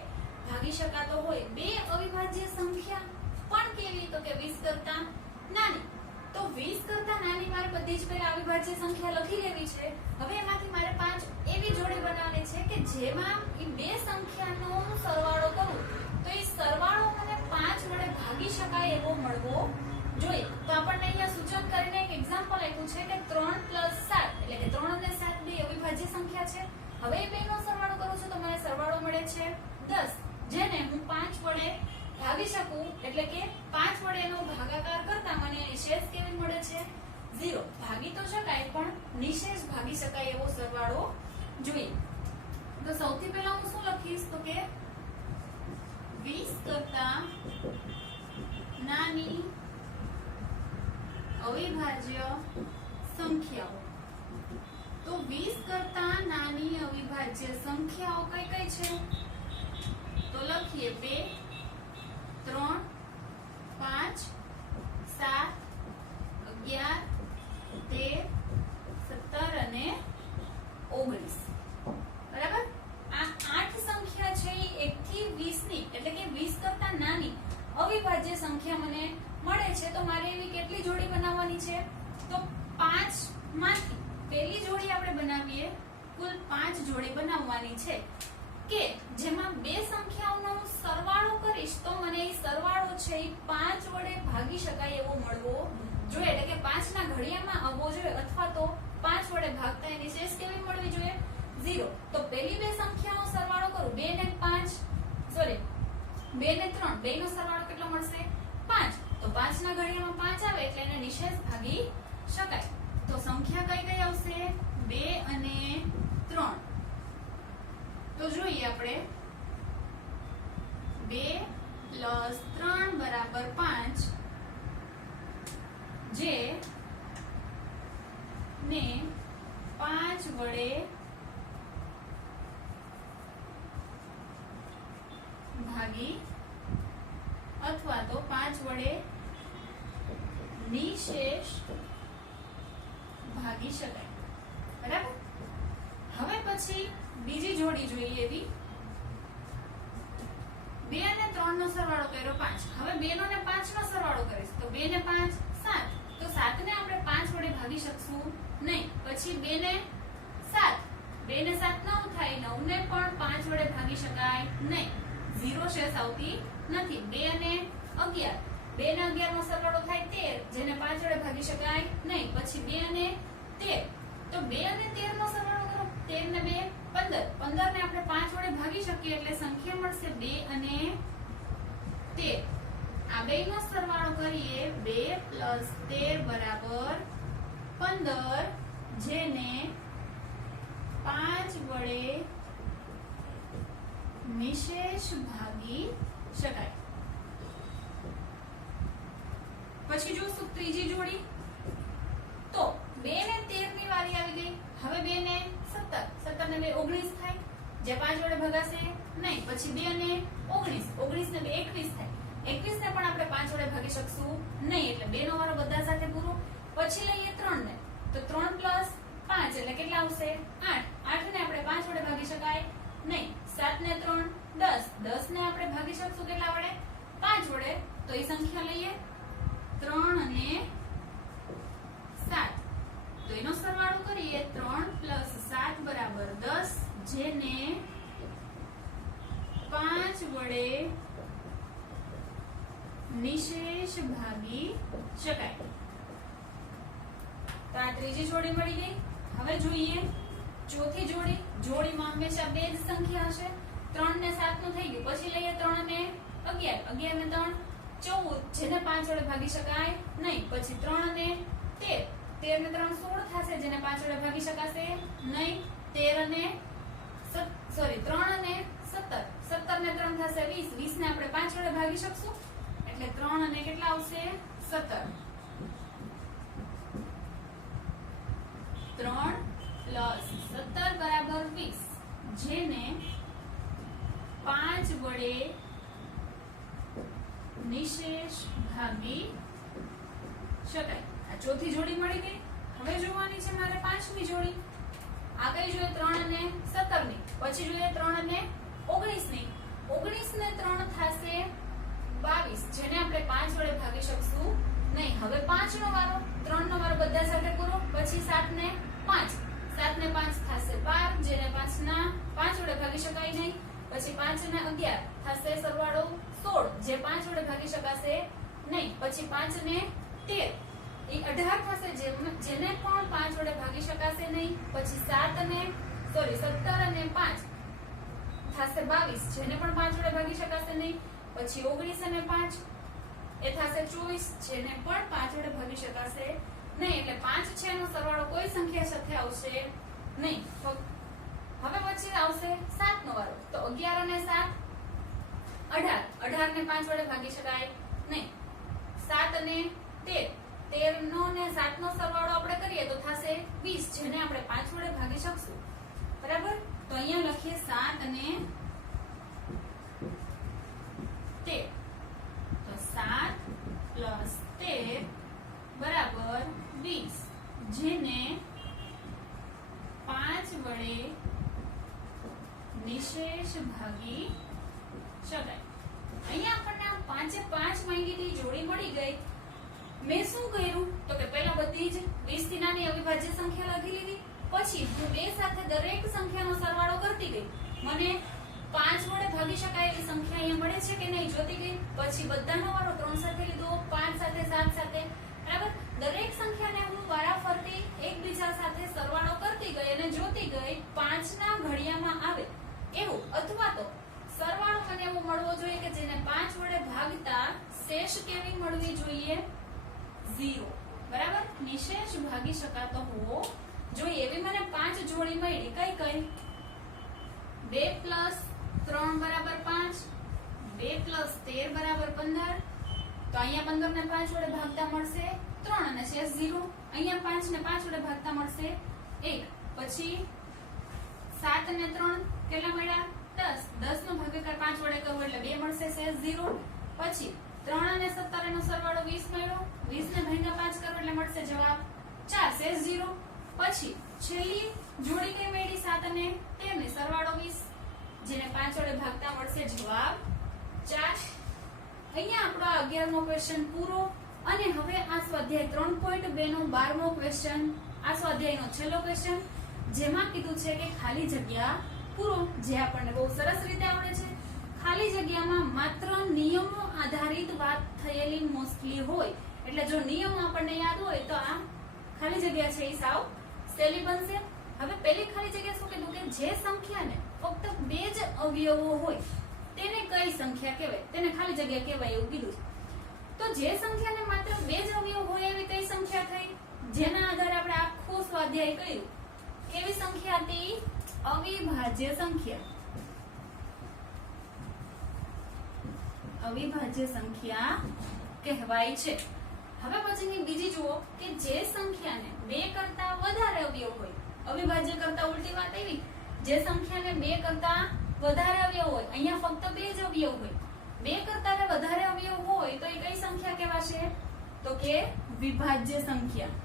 ભાગી શકાતો હોય. બે અવિભાજ્ય સંખ્યા પણ કેવી તો કે 20 કરતા નાની. તો 20 કરતા નાની મારે બધી જ પહેલા અવિભાજ્ય સંખ્યા લખી લેવી છે. હવે એમાંથી મારે 5 એવી જોડી બનાવવાની છે કે જેમાં એ બે સંખ્યાનો સરવાળો કરું તો એ સરવાળો મને 5 વડે ભાગી શકાય એવો મળવો જોઈએ. તો આપણને અહીંયા સૂચન કરીને એક એક્ઝામ્પલ આપ્યું છે કે 3 + 7 એટલે કે 3 અને 7 બે અવિભાજ્ય સંખ્યા છે. હવે એ બેનો સરવાળો કરું છું તો મને સરવાળો મળે છે 10, જેને હું 5 વડે ભાગી શકું એટલે કે 5 વડે એનો ભાગાકાર કરતા મને નિશેષ કેવી મળે છે 0. ભાગી તો શકાય પણ નિશેષ ભાગી શકાય એવો સરવાળો જોઈએ. તો સૌથી પહેલા હું શું લખીશ તો કે 20 કરતા નાની અવિભાજ્ય સંખ્યાઓ. તો 20 કરતા નાની અવિભાજ્ય સંખ્યાઓ કઈ કઈ છે તો લખીએ 2, 3, 5, 7, 11, 13, 17 અને 19. બરાબર. આ 8 સંખ્યા છે એ 1 થી 20 ની એટલે કે 20 કરતા નાની અવિભાજ્ય સંખ્યા મને મળે છે. તો મારે એવી કેટલી જોડી બનાવવાની છે તો 5 માંથી પહેલી જોડી આપણે બનાવીએ. કુલ 5 જોડી બનાવવાની છે કે જેમાં બે સંખ્યાઓનો સરવાળો કરીશ તો મને એ સરવાળો છે એ 5 વડે ભાગી શકાય એવો મળવો જોઈએ. એટલે કે 5 ના ઘડિયામાં આવવો જોઈએ અથવા તો 5 વડે ભાગતા એની શેષ કેવી મળવી જોઈએ 0. તો પહેલી બે સંખ્યાનો સરવાળો કરું 2 ને 5 સોરી 2 ને 3 બેનો સરવાળો કેટલો મળશે 5. તો 5 ના ઘડિયામાં 5 આવે એટલે એને નિશેષ ભાગી શકાય. તો સંખ્યા કઈ કઈ આવશે 2 અને 3. તો જોઈએ આપણે 2 + 3 = 5 જે ને 5 વડે ભાગી અથવા તો 5 વડે નિશેષ ભાગી શકાય. બરાબર. હવે પછી બીજી જોડી જોઈએ એવી 2 અને 3 નો સરવાળો કર્યો 5. હવે 2 નો ને 5 નો સરવાળો કરીશ તો 2 ને 5 7. તો 7 ને આપણે 5 વડે ભાગી શકશું નહીં. પછી 2 ને 7 2 ને 7 9 થાય. 9 ને પણ 5 વડે ભાગી શકાય નહીં. 0 શેષ આવતી નથી. 2 અને 11 2 ને 11 નો સરવાળો થાય 13 જેને 5 વડે ભાગી શકાય નહીં. પછી 2 અને 13 તો 2 અને 13 નો સરવાળો કરો 13 ને 2 15 15 ને આપણે 5 વડે ભાગી શકીએ એટલે સંખ્યા મળશે 2 અને 13. આ બેનો સરવાળો કરીએ 2 + 13 = 15 જેને 5 વડે નિશેષ ભાગી શકાય. પછી જોશું ત્રીજી જોડી. તો 2 ને 13 ની વારી આવી ગઈ. હવે 2 ને 17 17 ને 2 19 થાય જે 5 વડે ભગાશે નહીં. પછી 2 અને 19 19 ને 2 21 થાય. 21 ને પણ આપણે 5 વડે ભાગી શકશું નહીં એટલે 2 નો વારો બધા સાથે પૂરો. પછી લઈએ 3 ને તો 3 + 5 એટલે કેટલા આવશે 8. 8 ને આપણે 5 વડે ભાગી શકાય નહીં. 7 ને 3 10 10 ને આપણે ભાગી શકશું કેટલા વડે 5 વડે તો એ સંખ્યા લઈએ 3 અને 7 તો એનો સરવાળો કરીએ 3 + 7 બરાબર 10 જેને 5 વડે નિશેષ ભાગી શકાય તો આ ત્રીજી જોડી મળી ગઈ હવે જોઈએ ચોથી જોડી જોડીમાં હંમેશા બે જ સંખ્યા હશે 3 ને 7 નું થઈ ગયું પછી લઈએ 3 અને 11 11 ને 3 14 જેને 5 વડે ભાગી શકાય નહીં પછી 3 અને 13 13 ને 3 16 થશે જેને 5 વડે ભાગી શકાશે નહીં 13 અને 3 અને 17 17 ને 3 થશે 20 20 ને આપણે 5 વડે ભાગી શકશું એટલે 3 અને કેટલા આવશે 17 3 + 17 બરાબર 20 જેને 5 વડે નિશેષ ભાગી શકાય આ ચોથી જોડી મળી ગઈ હવે જોવાની છે મારે પાંચમી જોડી આ કઈ જોઈએ 3 અને 17 ની પછી જોઈએ 3 અને 19 ની 19 ને 3 થશે 22 જેને આપણે 5 વડે ભાગી શકશું નહીં હવે 5 નો વારો 3 નો વારો બધા સાથે પૂરો પછી 7 ને 5 7 ને 5 થશે 12 જેને 5 ના 5 વડે ભાગી શકાય નહીં પછી 5 ને 11 થશે સરવાળો 16 જે 5 વડે ભાગી શકાશે નહીં પછી 5 ને 13 એ 18 થશે જેને પણ 5 વડે ભાગી શકાશે નહીં પછી 17 અને 5 થશે 22 જેને પણ 5 વડે ભાગી શકાશે નહીં પછી 19 અને 5 એ થશે 24 જેને પણ 5 વડે ભાગી શકાશે નહીં એટલે 5 છે નો સરવાળો કોઈ સંખ્યા સાથે આવશે નહીં હવે પછી આવશે 7 નો વારો તો 11 અને 7 18 18 ને 5 વડે ભાગી શકાય નહીં 7 અને 13 13 નો ને 7 નો સરવાળો આપણે કરીએ તો થશે 20 જેને આપણે 5 વડે ભાગી શકશું બરાબર તો અહીંયા લખીએ 7 અને 13 તો 7 + 13 બરાબર 20 જેને 5 વડે નિશેષ ભાગી શકાય અહીંયા આપણને આ 5 એ 5 માંગીની જોડી મળી ગઈ મેં શું કર્યું તો કે પહેલા બધી જ 20 થી નાની અવિભાજ્ય સંખ્યા લખી લીધી પછી હું બે સાથે દરેક સંખ્યાનો સરવાળો કરતી ગઈ મને 5 વડે ભાગી શકાય એવી સંખ્યા અહીંયા મળે છે કે નહીં જોતી ગઈ પછી બધાનો વારો 3 સાથે લીધો 5 સાથે 7 સાથે બરાબર દરેક સંખ્યાને હું વારાફરતી એકબીજા સાથે સરવાળો કરતી ગઈ અને જોતી ગઈ 5 ના ઘડિયામાં આવે એવું અથવા તો સરવાળો મને એવો મળવો જોઈએ કે જેને 5 વડે ભાગતા શેષ કેવી મળવી જોઈએ 0 બરાબર નિશેષ ભાગી શકાતો હોવો જોઈએ એવી મને 5 જોડી મળી કઈ કઈ 2 + 3 બરાબર 5 2 + 13 બરાબર 15 તો અહીંયા 15 ને 5 વડે ભાગતા મળશે 3 અને શેષ 0 અહીંયા 5 ને 5 વડે ભાગતા મળશે 1 પછી 7 અને 3 કેટલા મળ્યા 10 10 નો ભાગાકાર 5 વડે કરવો એટલે 2 મળશે શેષ 0 પછી 3 અને 17 નો સરવાળો 20 મળ્યો 20 ને ભાગ્યા 5 કરો એટલે મળશે જવાબ 4 શેષ 0 પછી છેલ્લી જોડી કઈ મળી 7 અને 13 ને સરવાળો 20 જેને 5 વડે ભાગતા મળશે જવાબ 4 અહીંયા આપણો 11મો ક્વેશ્ચન પૂરો અને હવે આ સ્વાધ્યાય 3.2 નો 12મો ક્વેશ્ચન આ સ્વાધ્યાયનો છેલ્લો ક્વેશ્ચન જેમાં કીધું છે કે ખાલી જગ્યા પૂરો જે આપણને બહુ સરસ રીતે આવડે છે ખાલી જગ્યામાં માત્ર નિયમો આધારિત વાત થયેલી મોસ્ટલી હોય એટલે જો નિયમો આપણને યાદ હોય તો આ ખાલી જગ્યા છે એ સાવ સહેલી બનશે હવે પહેલી ખાલી જગ્યા શું કીધું કે જે સંખ્યાને ફક્ત બે જ અવયવો હોય તેને કઈ સંખ્યા કહેવાય તેને ખાલી જગ્યા કહેવાય એવું કીધું તો જે સંખ્યાને માત્ર બે જ અવયવ હોય એવી કઈ સંખ્યા થઈ જેના આધારે આપણે આખું સ્વાધ્યાય કર્યું કેવી સંખ્યા હતી અવિભાજ્ય સંખ્યા અવિભાજ્ય સંખ્યા કહેવાય છે હવે પછીની બીજી જુઓ કે જે સંખ્યાને બે કરતા વધારે અવયવ હોય અવિભાજ્ય કરતા ઉલટી વાત આવી જે સંખ્યાને બે કરતા વધારે અવયવ હોય અહીંયા ફક્ત બે જ અવયવ હોય બે કરતા વધારે અવયવ હોય તો એ કઈ સંખ્યા કહેવાશે તો કે વિભાજ્ય સંખ્યા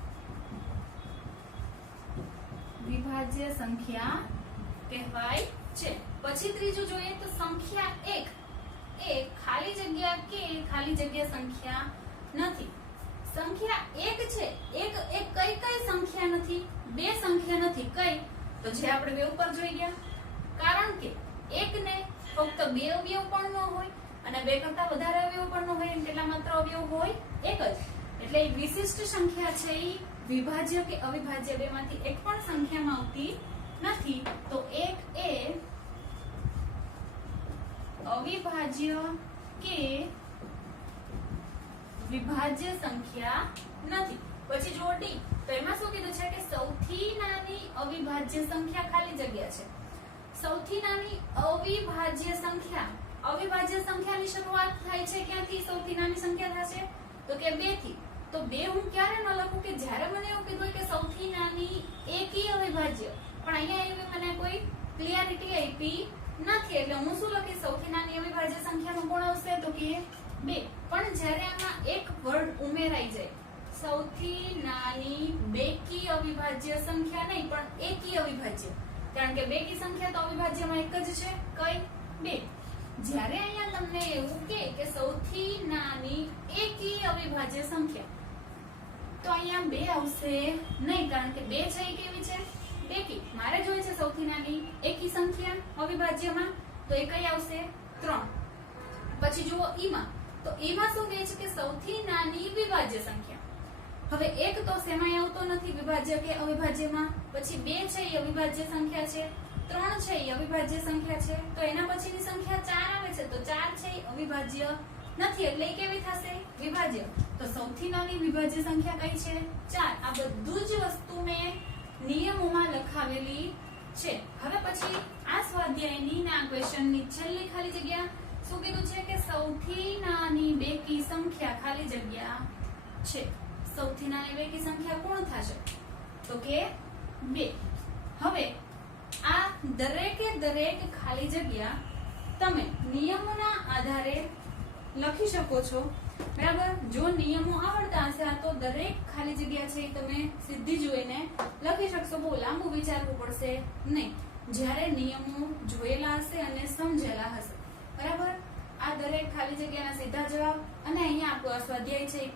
વિભાજ્ય સંખ્યા કહેવાય છે. પછી ત્રીજું જોઈએ તો સંખ્યા 1 એ ખાલી જગ્યા કે ખાલી જગ્યા સંખ્યા નથી. સંખ્યા 1 છે. એક કઈ કઈ સંખ્યા નથી? બે સંખ્યા નથી. કઈ? તો જે આપણે બે ઉપર જોઈ ગયા. કારણ કે એક ને ફક્ત બે અવયવ પણ ન હોય અને બે કરતા વધારે અવયવ પણ ન હોય. કેટલા માત્ર અવયવ હોય? એક જ. એટલે એ વિશિષ્ટ સંખ્યા છે એ વિભાજ્ય કે અવિભાજ્ય બેમાંથી એક પણ સંખ્યામાં આવતી નથી. તો એક એ અવિભાજ્ય કે વિભાજ્ય સંખ્યા નથી. પછી જો ડી, તો એમાં શું કીધું છે કે સૌથી નાની અવિભાજ્ય સંખ્યા ખાલી જગ્યા છે. સૌથી નાની અવિભાજ્ય સંખ્યા. અવિભાજ્ય સંખ્યાની શરૂઆત થાય છે ક્યાંથી? સૌથી નાની સંખ્યા થશે તો કે 2 થી. તો 2 હું ક્યારે ન લખું કે જ્યારે મને એવું કીધું કે સૌથી નાની એકી અવિભાજ્ય, પણ અહીંયા એવી મને કોઈ ક્લિયરિટી આપી નથી. એટલે હું શું લખીશ? સૌથી નાની અવિભાજ્ય સંખ્યામાં કોણ આવશે? તો કે 2. પણ જ્યારે આમાં એક વર્ડ ઉમેરાઈ જાય, સૌથી નાની બેકી અવિભાજ્ય સંખ્યા નહીં પણ એકી અવિભાજ્ય, કારણ કે બેકી સંખ્યા તો અવિભાજ્યમાં એક જ છે. કઈ? 2. જ્યારે અહીંયા તમને એવું કે સૌથી નાની એકી અવિભાજ્ય સંખ્યા, તો અહીંયા 2 આવશે નહીં, કારણ કે 2 છે એ કેવી છે? બેકી. મારે જોઈએ છે સૌથી નાની એકી સંખ્યા અવિભાજ્યમાં, તો એ કઈ આવશે? 3. પછી જુઓ ઈમાં, તો ઈમાં શું કહે છે કે સૌથી નાની વિભાજ્ય સંખ્યા. હવે એક તો શેમાંય આવતો નથી વિભાજ્ય કે અવિભાજ્યમાં. પછી 2 છે એ અવિભાજ્ય સંખ્યા છે. 3 છે એ અવિભાજ્ય સંખ્યા છે. તો એના પછીની સંખ્યા 4 આવે છે. તો 4 છે એ અવિભાજ્ય નથી, એટલે એ કેવી થશે? વિભાજ્ય. તો સૌથી નાની વિભાજ્ય સંખ્યા કઈ છે? 4. આ બધું જ વસ્તુ મેં નિયમોમાં લખાવેલી છે. હવે પછી આ સ્વાધ્યાયની ના ક્વેશ્ચનની છેલ્લી ખાલી જગ્યા શું કીધું છે કે સૌથી નાની બેકી સંખ્યા ખાલી જગ્યા છે. સૌથી નાની બેકી સંખ્યા કોણ થશે? તો કે 2. હવે આ દરેકે દરેક ખાલી જગ્યા તમે નિયમોના આધારે લખી શકો છો. બરાબર? જો નિયમો આવડતા હશે તો દરેક ખાલી જગ્યા છે એ તમે સીધી જોઈને લખી શકશો. બહુ લાંબુ વિચારવું પડશે નહીં, જ્યારે નિયમો જોયેલા હશે અને સમજેલા હશે. બરાબર? આ દરેક ખાલી જગ્યાના સીધા જવાબ અને અહીંયા આપણો આ સ્વાધ્યાય છે